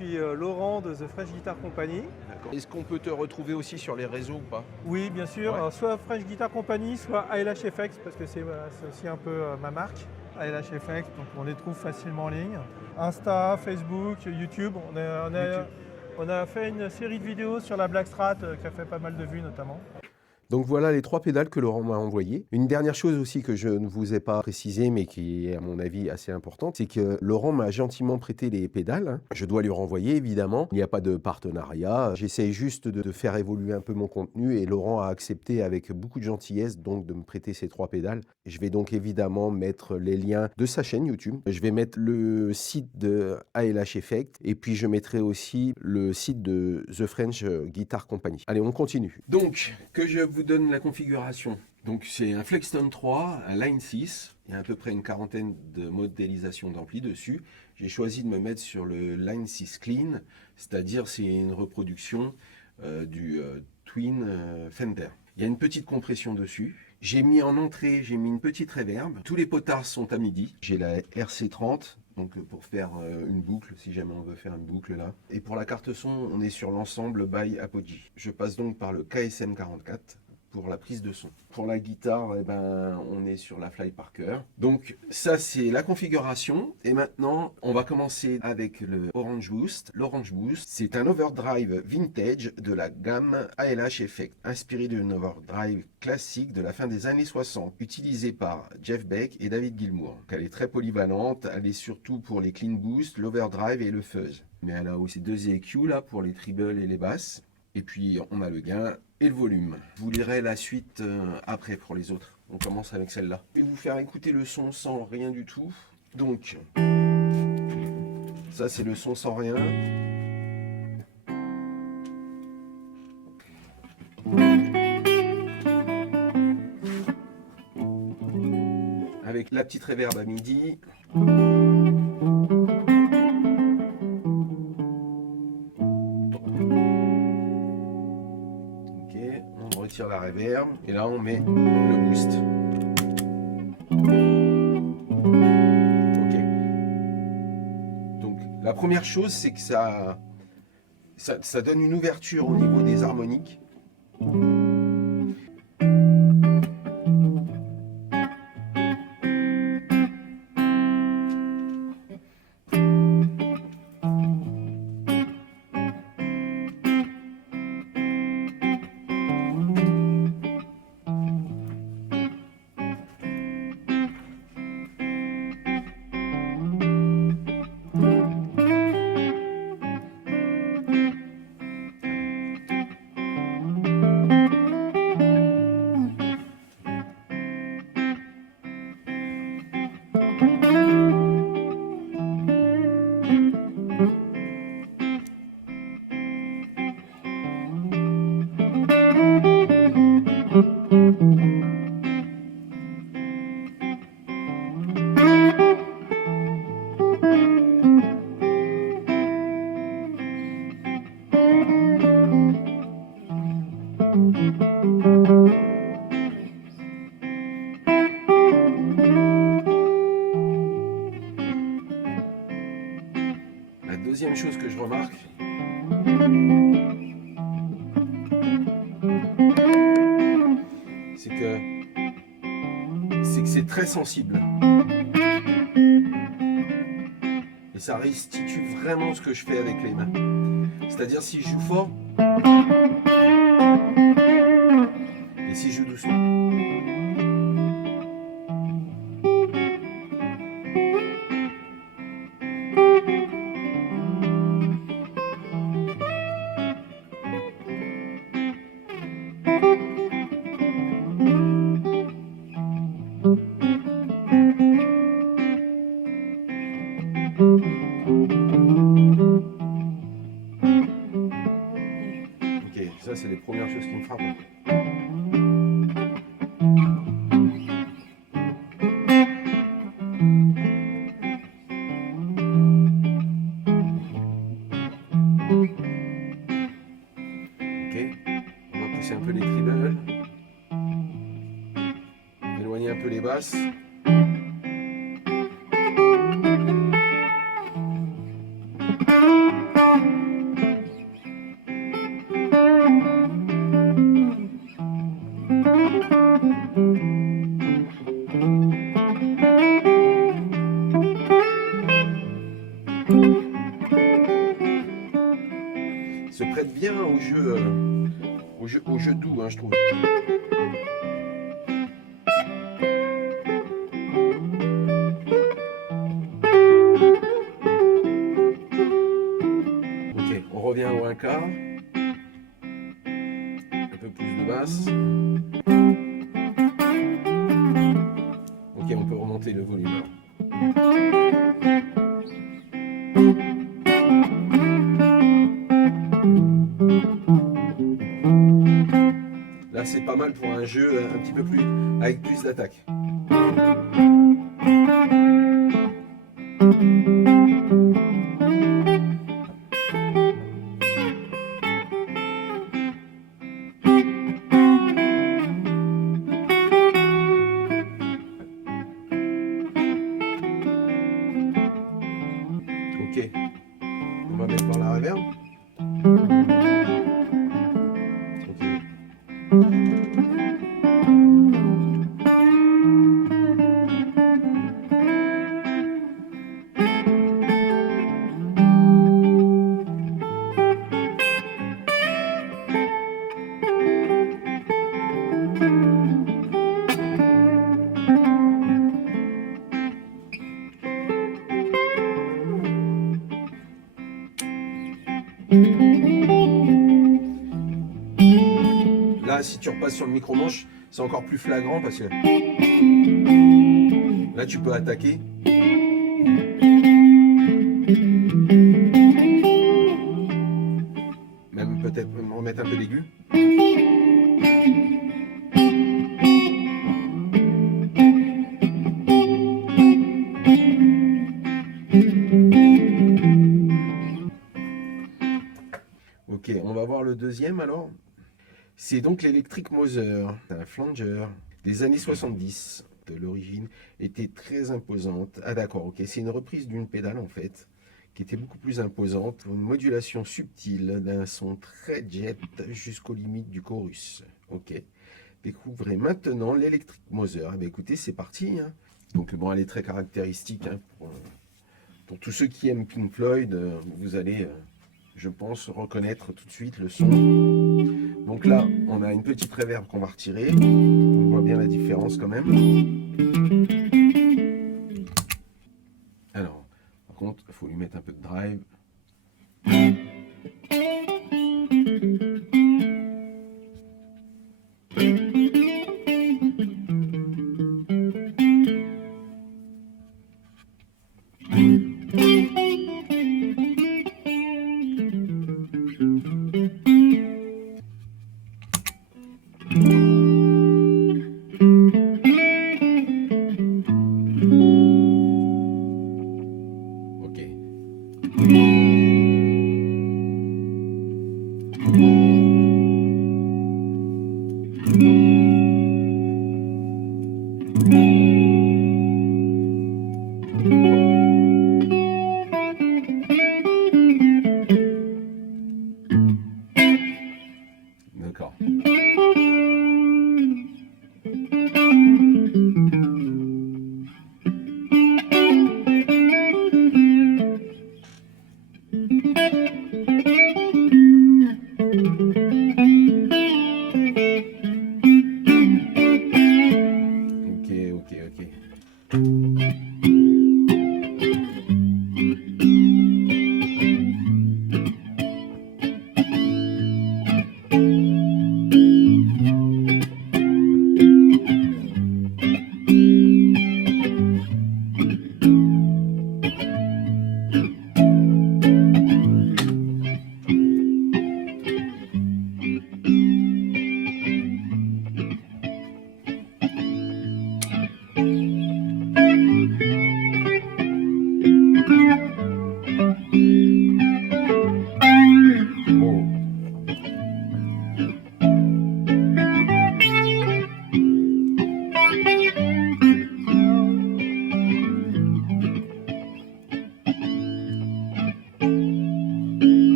Je suis Laurent de The Fresh Guitar Company. Est-ce qu'on peut te retrouver aussi sur les réseaux ou pas? Oui, bien sûr. Ouais. Alors, soit Fresh Guitar Company, soit ALHFX, parce que c'est aussi un peu ma marque. ALHFX, donc on les trouve facilement en ligne. Insta, Facebook, YouTube. On a fait une série de vidéos sur la Blackstrat qui a fait pas mal de vues notamment. Donc voilà les 3 pédales que Laurent m'a envoyées. Une dernière chose aussi que je ne vous ai pas précisé, mais qui est à mon avis assez importante, c'est que Laurent m'a gentiment prêté les pédales. Je dois lui renvoyer évidemment. Il n'y a pas de partenariat. J'essaye juste de faire évoluer un peu mon contenu et Laurent a accepté avec beaucoup de gentillesse donc de me prêter ces 3 pédales. Je vais donc évidemment mettre les liens de sa chaîne YouTube. Je vais mettre le site de ALH Effect et puis je mettrai aussi le site de The French Guitar Company. Allez, on continue. Donc, que je vous donne la configuration. Donc c'est un Flextone 3, un Line 6, il y a à peu près une quarantaine de modélisations d'ampli dessus. J'ai choisi de me mettre sur le Line 6 Clean, c'est-à-dire c'est une reproduction du Twin Fender. Il y a une petite compression dessus. J'ai mis en entrée, j'ai mis une petite reverb. Tous les potards sont à midi. J'ai la RC30, donc pour faire une boucle, si jamais on veut faire une boucle là. Et pour la carte son, on est sur l'ensemble by Apogee. Je passe donc par le KSM 44 pour la prise de son. Pour la guitare, eh ben, on est sur la Fly Parker. Donc ça c'est la configuration. Et maintenant, on va commencer avec le Orange Boost. L'Orange Boost, c'est un overdrive vintage de la gamme ALH Effect, inspiré d'une overdrive classique de la fin des années 60, utilisée par Jeff Beck et David Gilmour. Donc, elle est très polyvalente, elle est surtout pour les clean boost, l'overdrive et le fuzz. Mais elle a aussi 2 EQ là pour les trebles et les basses. Et puis on a le gain et le volume. Je vous lirai la suite après pour les autres. On commence avec celle-là. Je vais vous faire écouter le son sans rien du tout. Donc, ça c'est le son sans rien. Avec la petite reverb à midi. On retire la reverb et là on met le boost. Ok. Donc la première chose c'est que ça donne une ouverture au niveau des harmoniques. La deuxième chose que je remarque, c'est que c'est très sensible. Et ça restitue vraiment ce que je fais avec les mains. C'est-à-dire si je joue fort et si je joue doucement. Ok, ça c'est les premières choses qui me frappent. Ok, on va pousser un peu les trebles, éloigner un peu les basses. se prête bien au jeu doux, hein, je trouve. Ok, on revient au 1 quart. Un peu plus de basse. Ok, on peut remonter le volume. Là, c'est pas mal pour un jeu un petit peu plus, avec plus d'attaque. Ok, on va mettre par la reverb. Là, si tu repasses sur le micro-manche, c'est encore plus flagrant parce que là, tu peux attaquer. Même peut-être remettre un peu d'aigu. Ok, on va voir le deuxième alors. C'est donc l'Electric Moser, un flanger des années 70. De l'origine était très imposante. Ah d'accord, ok, c'est une reprise d'une pédale en fait, qui était beaucoup plus imposante, une modulation subtile d'un son très jet jusqu'aux limites du chorus. Ok, découvrez maintenant l'Electric Moser. Eh bien, écoutez, c'est parti. Hein. Donc bon, elle est très caractéristique. Hein, pour tous ceux qui aiment Pink Floyd, vous allez, je pense, reconnaître tout de suite le son. Donc là, on a une petite reverb qu'on va retirer. On voit bien la différence quand même. Alors, par contre, il faut lui mettre un peu de drive. D'accord.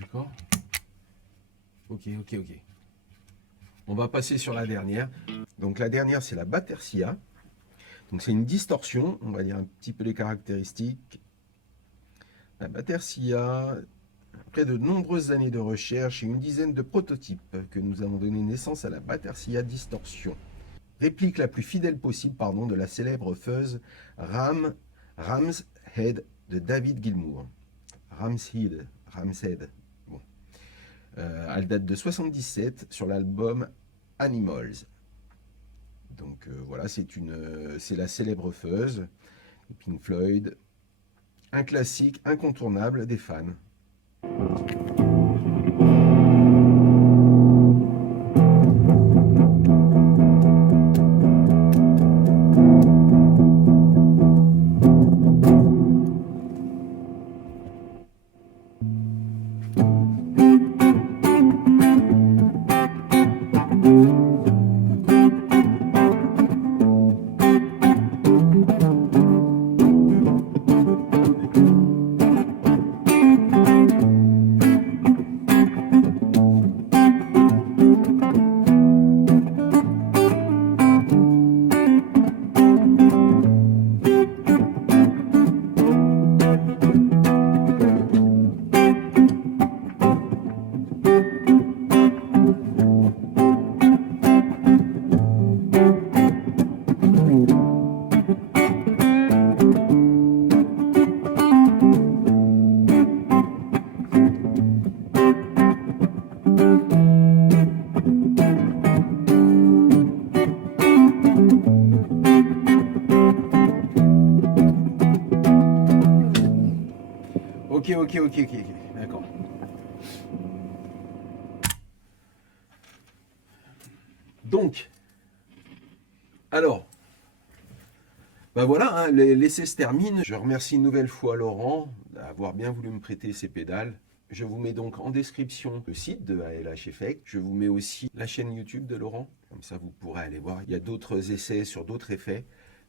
D'accord. Ok. On va passer sur la dernière. Donc la dernière, c'est la Battercia. Donc c'est une distorsion, on va dire un petit peu les caractéristiques. La Battercia, après de nombreuses années de recherche et une dizaine de prototypes, que nous avons donné naissance à la Battercia Distorsion. Réplique la plus fidèle possible de la célèbre fuzz Ram's Head de David Gilmour. Ram's Head. Bon. Elle date de 77 sur l'album Animals. Donc voilà, c'est la célèbre fuzz, Pink Floyd, un classique incontournable des fans. Ok, d'accord. Donc, alors, ben voilà, hein, l'essai se termine. Je remercie une nouvelle fois Laurent d'avoir bien voulu me prêter ses pédales. Je vous mets donc en description le site de ALH Effect. Je vous mets aussi la chaîne YouTube de Laurent. Comme ça, vous pourrez aller voir. Il y a d'autres essais sur d'autres effets.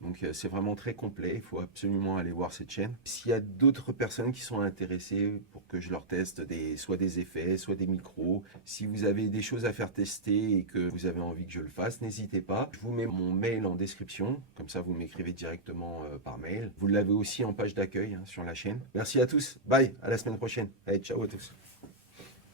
Donc c'est vraiment très complet, il faut absolument aller voir cette chaîne. S'il y a d'autres personnes qui sont intéressées pour que je leur teste soit des effets, soit des micros, si vous avez des choses à faire tester et que vous avez envie que je le fasse, n'hésitez pas. Je vous mets mon mail en description, comme ça vous m'écrivez directement par mail. Vous l'avez aussi en page d'accueil sur la chaîne. Merci à tous, bye, à la semaine prochaine. Allez, ciao à tous.